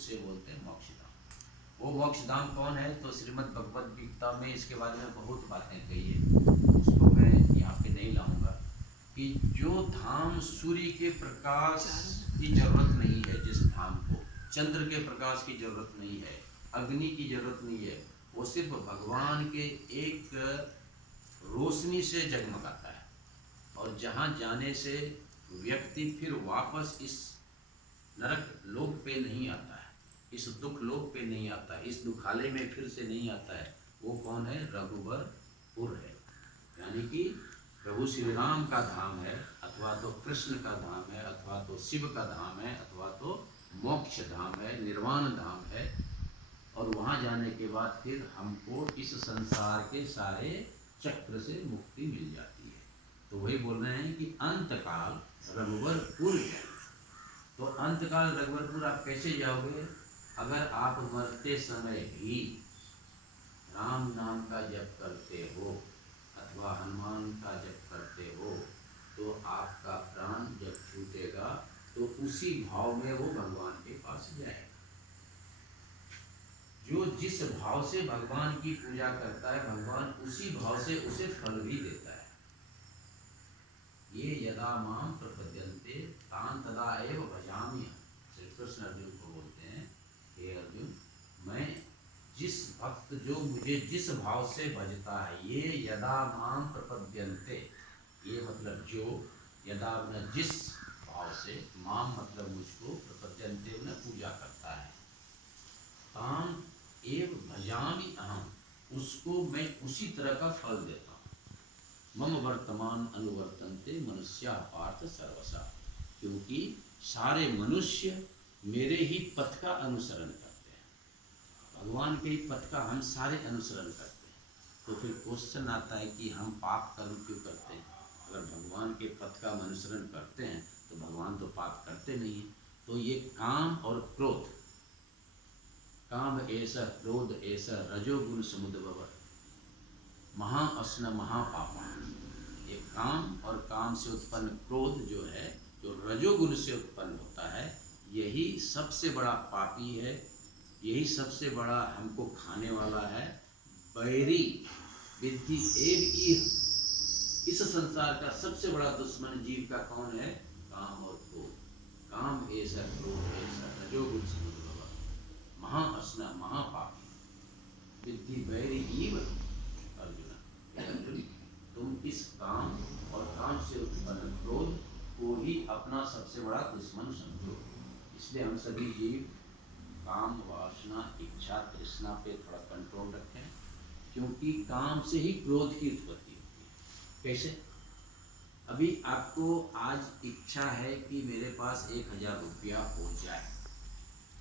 उसे बोलते हैं मोक्षधाम। वो मोक्षधाम कौन है? तो श्रीमद् भगवद गीता में इसके बारे में बहुत बातें कही है, उसको मैं यहाँ पे नहीं लाऊंगा। कि जो धाम सूर्य के प्रकाश की जरूरत नहीं है, जिस धाम को चंद्र के प्रकाश की जरूरत नहीं है, अग्नि की जरूरत नहीं है, वो सिर्फ भगवान के एक रोशनी से जगमगाता है। और जहाँ जाने से व्यक्ति फिर वापस इस नरक लोक पे नहीं आता है, इस दुख लोक पे नहीं आता है, इस दुखालय में फिर से नहीं आता है, वो कौन है? रघुवरपुर है। यानी कि प्रभु श्री राम का धाम है, अथवा तो कृष्ण का धाम है, अथवा तो शिव का धाम है, अथवा तो मोक्ष धाम है, निर्वाण धाम है। और वहाँ जाने के बाद फिर हमको इस संसार के सारे चक्र से मुक्ति मिल जाती है। तो वही बोल रहे हैं कि अंतकाल रघुवरपुर है। तो अंतकाल रघुवरपुर आप कैसे जाओगे? अगर आप मरते समय भी राम नाम का जप करते हो अथवा हनुमान का जप करते हो, तो आपका प्राण जब छूटेगा तो उसी भाव में वो भगवान के पास जाएगा। जो जिस भाव से भगवान की पूजा करता है, भगवान उसी भाव से उसे फल भी देता है। ये यदा माम प्रपद्यन्ते तान तदा एव भजामि। श्री कृष्ण अर्जुन को बोलते हैं, हे अर्जुन, मैं जिस भक्त जो मुझे जिस भाव से भजता है, ये यदा माम प्रपद्यन्ते, ये मतलब जो, यदा मैं जिस भाव से, माम मतलब मुझको, प्रपद्यन्ते में पूजा करता है, ताम एव भजामि अहम, उसको मैं उसी तरह का फल देता हूँ। मम वर्तमान अनुवर्तन्ते मनुष्या पार्थ सर्वसा, क्योंकि सारे मनुष्य मेरे ही पथ का अनुसरण करते हैं, भगवान के ही पथ का हम सारे अनुसरण करते हैं। तो फिर क्वेश्चन आता है कि हम पाप कर्म क्यों करते हैं? अगर भगवान के पथ का हम अनुसरण करते हैं तो भगवान तो पाप करते नहीं हैं। तो ये काम और क्रोध, काम ऐसा, क्रोध ऐसा, रजोगुण समुद्भव महाअस्न महापापा। ये काम और काम से उत्पन्न क्रोध जो है, जो रजोगुण से उत्पन्न होता है, यही सबसे बड़ा पापी है, यही सबसे बड़ा हमको खाने वाला है। बैरी विद्धि एव इह, इस संसार का सबसे बड़ा दुश्मन जीव का कौन है? काम और क्रोध। काम ऐसा, क्रोध ऐसा, रजोगुण समुद्भव महाअस्न महापापी विद्धि बैरी इव अर्जुन। तुम इस काम और काम से उत्पन्न क्रोध को ही अपना सबसे बड़ा दुश्मन समझो। इसलिए हम सभी जीव काम, वासना, इच्छा, तृष्णा पे थोड़ा कंट्रोल रखें, क्योंकि काम से ही क्रोध की उत्पत्ति होती है। कैसे? अभी आपको आज इच्छा है कि मेरे पास 1000 रुपया हो जाए,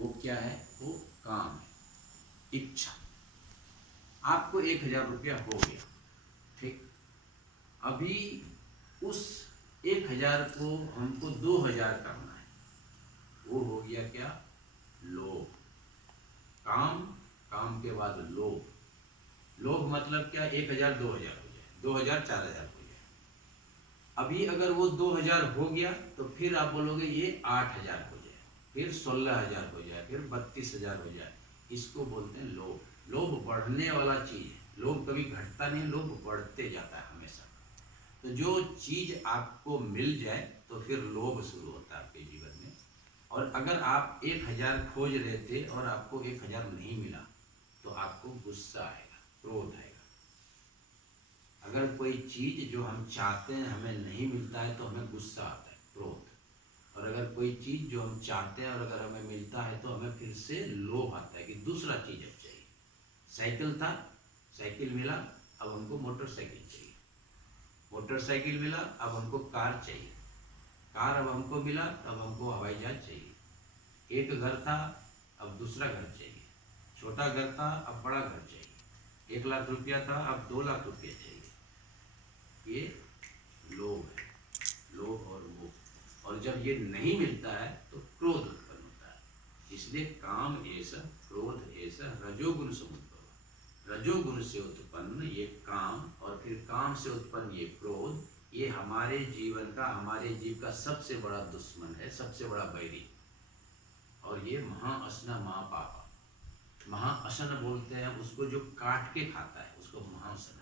वो क्या है? वो काम है, इच्छा। आपको 1000 रुपया हो गया, ठीक। अभी उस 1000 को हमको 2000 करना है, वो हो गया क्या? लोभ। काम, काम के बाद लोभ। लोभ मतलब क्या? 1000 2000 हो जाए, 2000 4000 हो जाए। अभी अगर वो 2000 हो गया तो फिर आप बोलोगे ये 8000 हो जाए, फिर 16000 हो जाए, फिर 32000 हो जाए। इसको बोलते हैं लोभ। लोभ बढ़ने वाला चीज है, लोभ कभी घटता नहीं, लोभ बढ़ते जाता है हमेशा। तो जो चीज आपको मिल जाए तो फिर लोभ शुरू होता है आपके जीवन में। और अगर आप 1000 खोज रहे थे और आपको 1000 नहीं मिला तो आपको गुस्सा आएगा, क्रोध आएगा। अगर कोई चीज जो हम चाहते हैं हमें नहीं मिलता है तो हमें गुस्सा आता है, क्रोध। और अगर कोई चीज जो हम चाहते हैं और अगर हमें मिलता है तो हमें फिर से लोभ आता है कि दूसरा चीज अब चाहिए। साइकिल था, साइकिल मिला, अब हमको मोटरसाइकिल चाहिए। मोटरसाइकिल मिला, अब हमको कार चाहिए। कार अब हमको मिला, तब हमको हवाई जहाज चाहिए। एक घर था, अब दूसरा घर चाहिए। छोटा घर था, अब बड़ा घर चाहिए। 1 लाख रुपया था, अब 2 लाख रुपया चाहिए। ये लोभ है, लोभ और मोह। और जब ये नहीं मिलता है तो क्रोध उत्पन्न होता है। इसलिए काम ऐसा, क्रोध ऐसा, रजोगुण समुद्भव। रजोगुण से उत्पन्न ये काम और फिर काम से उत्पन्न ये क्रोध, ये हमारे जीवन का, हमारे जीव का सबसे बड़ा दुश्मन है, सबसे बड़ा बैरी। और ये महाअसन महापापा। महाअसन बोलते हैं उसको जो काट के खाता है, उसको महाअसन।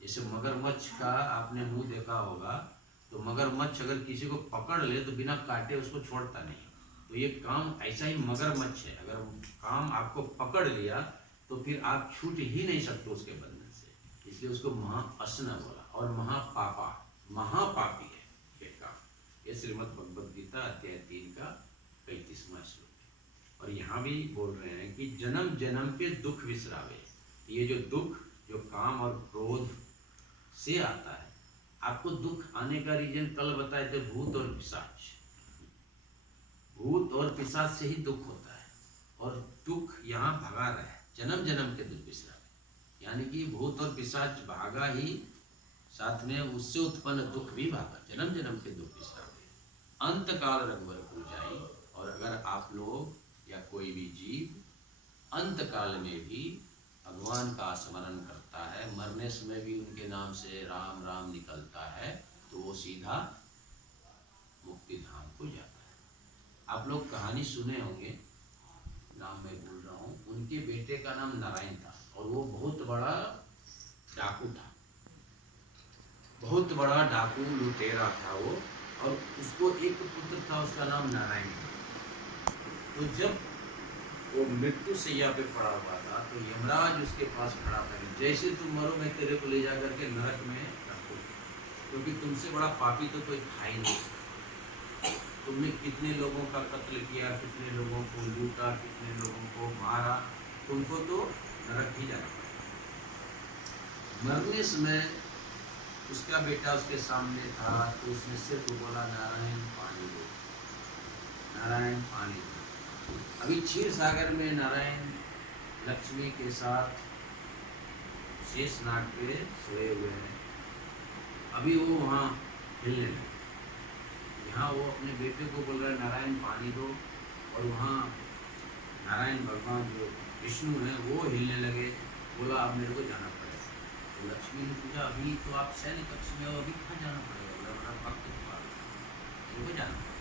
जैसे मगरमच्छ का आपने मुंह देखा होगा, तो मगरमच्छ अगर किसी को पकड़ ले तो बिना काटे उसको छोड़ता नहीं। तो ये काम ऐसा ही मगरमच्छ है, अगर काम आपको पकड़ लिया तो फिर आप छूट ही नहीं सकते उसके बंधन से, इसलिए उसको महाअसन बोला। और महापापा, महापापी है ये काम। ये श्रीमद् भगवद गीता अध्याय 3 का 35वां श्लोक। और यहाँ भी बोल रहे हैं कि जन्म जन्म पे दुख विसरावे। ये जो दुख जो काम और क्रोध से आता है, आपको दुख आने का रीजन कल बताए थे, भूत और पिशाच। भूत और पिशाच से ही दुख होता है, और दुख यहाँ भगा रहा है, जन्म जन्म के दुख विसरावे। यानी कि भूत और पिशाच भागा ही, साथ में उससे उत्पन्न दुख भी भागा, जन्म जन्म के दुख विसरावे। अंत काल रघुवर पूजाई। और अगर आप लोग या कोई भी जीव अंत काल में भी भगवान का स्मरण करता है, मरने समय भी उनके नाम से राम राम निकलता है, तो वो सीधा मुक्ति धाम को जाता है। आप लोग कहानी सुने होंगे, नाम मैं भूल रहा हूँ, उनके बेटे का नाम नारायण था, और वो बहुत बड़ा डाकू था, बहुत बड़ा डाकू लुटेरा था वो। और उसको एक पुत्र था, उसका नाम नारायण था। तो जब वो मृत्यु सैया पे पड़ा हुआ था, तो यमराज उसके पास खड़ा था, जैसे तुम मरो मैं तेरे को ले जा करके नरक में रखूँ, क्योंकि तुमसे बड़ा पापी तो कोई था ही नहीं। तुमने कितने लोगों का कत्ल किया, कितने लोगों को लूटा, कितने लोगों को मारा, तुमको तो नरक ही जाना पड़ेगा। मरने समय उसका बेटा उसके सामने था, तो उसने सिर्फ बोला नारायण पानी दो, नारायण पानी दो। अभी क्षीर सागर में नारायण लक्ष्मी के साथ शेषनाग पे सोए हुए हैं। अभी वो वहाँ हिलने लगे, यहाँ वो अपने बेटे को बोल रहा है नारायण पानी दो, और वहाँ नारायण भगवान जो विष्णु है वो हिलने लगे। बोला अब मेरे को जाना पड़ेगा। तो लक्ष्मी ने पूछा अभी तो आप सैन्य कक्ष में हो, अभी कहाँ जाना पड़ेगा? बोला मेरा भक्त के पास मेरे को जाना पड़ेगा।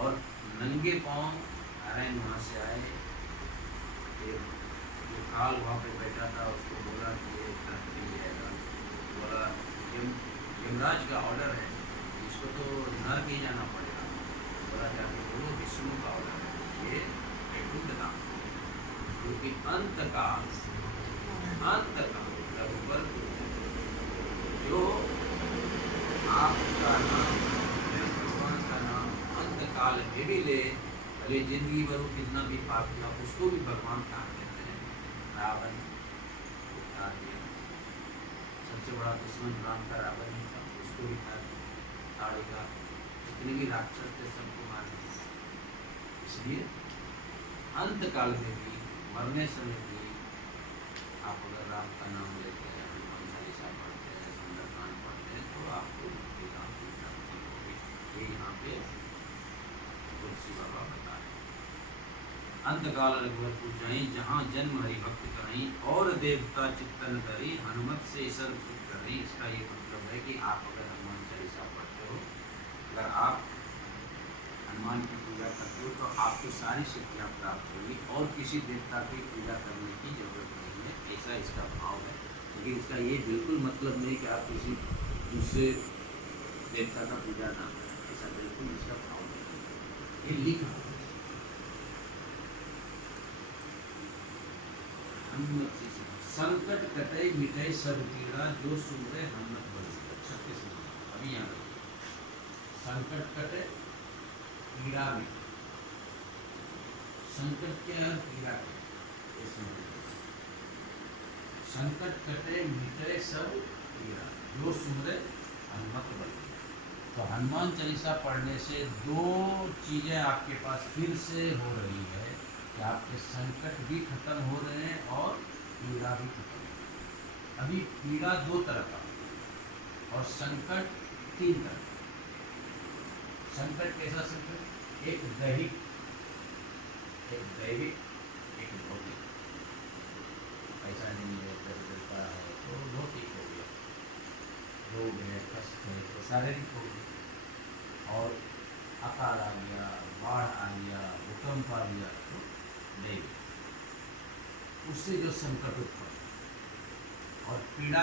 और नंगे पाँव नारायण वहाँ से आए। जो काल वहाँ पे बैठा था उसको बोला कि ये नरक नहीं जाएगा। बोला यमराज का ऑर्डर है, इसको तो नरक ही जाना पड़ेगा। बोला जाके बोलो विष्णु का ऑर्डर है, ये वैकुंठ धाम, क्योंकि अंतकाल रघुवर जो आपका नाम भगवान का नाम अंतकाल में भी ले, भले जिंदगी भर कितना भी पाप किया उसको भी भगवान काट देते हैं। रावण को काट दिया, सबसे बड़ा दुश्मन राम का रावण ही था, उसको भी काटेगा। जितने भी राक्षस थे सबको मार दिया। इसलिए अंतकाल में भी, मरने समय भी आप अगर राम का नाम लेते हैं, हनुमान चालीसा पढ़ते हैं, सुंदरकांड पढ़ते हैं, तो आपको मुक्ति धाम की प्राप्ति होगी। ये यहाँ पे तुलसी बाबा बता रहे हैं। अंतकाल रघुवर पूजाई, जहाँ जन्म हरिभक्त कराई, और देवता चित्तन करी, हनुमत से सर्व सुख करी। इसका ये मतलब है कि आप अगर हनुमान चालीसा पढ़ते हो, अगर आप हनुमान की पूजा करते हो, तो आपको सारी सिद्धियाँ प्राप्त होगी, और किसी देवता की पूजा करने की जरूरत नहीं है। ऐसा इसका भाव है। लेकिन इसका ये बिल्कुल मतलब नहीं कि आप किसी दूसरे देवता का पूजा ना करें, ऐसा बिल्कुल इसका भाव नहीं। ये लिखा हनुमत से संकट कटे मिटे सब पीड़ा, जो सुनते हनुमत बल। अभी यहाँ संकट कटे पीड़ा में, संकट क्या है, पीड़ा क्या। संकट कटे मिटे सब पीड़ा, जो सुमरे हनुमत बल। तो हनुमान चालीसा पढ़ने से दो चीज़ें आपके पास फिर से हो रही है कि आपके संकट भी खत्म हो रहे हैं और पीड़ा भी खत्म हो रही है। अभी पीड़ा दो तरह का और संकट तीन तरह का। संकट कैसा संकट? एक दैहिक, एक भौतिक। पैसा नहीं है, दर्द देता है तो भौतिक हो गया, रोग है, कष्ट है तो शारीरिक हो गया, और अकाल आ गया, बाढ़ आ गया, भूकंप उत्तम कार्य नहीं, उससे जो संकट उत्पन्न और पीड़ा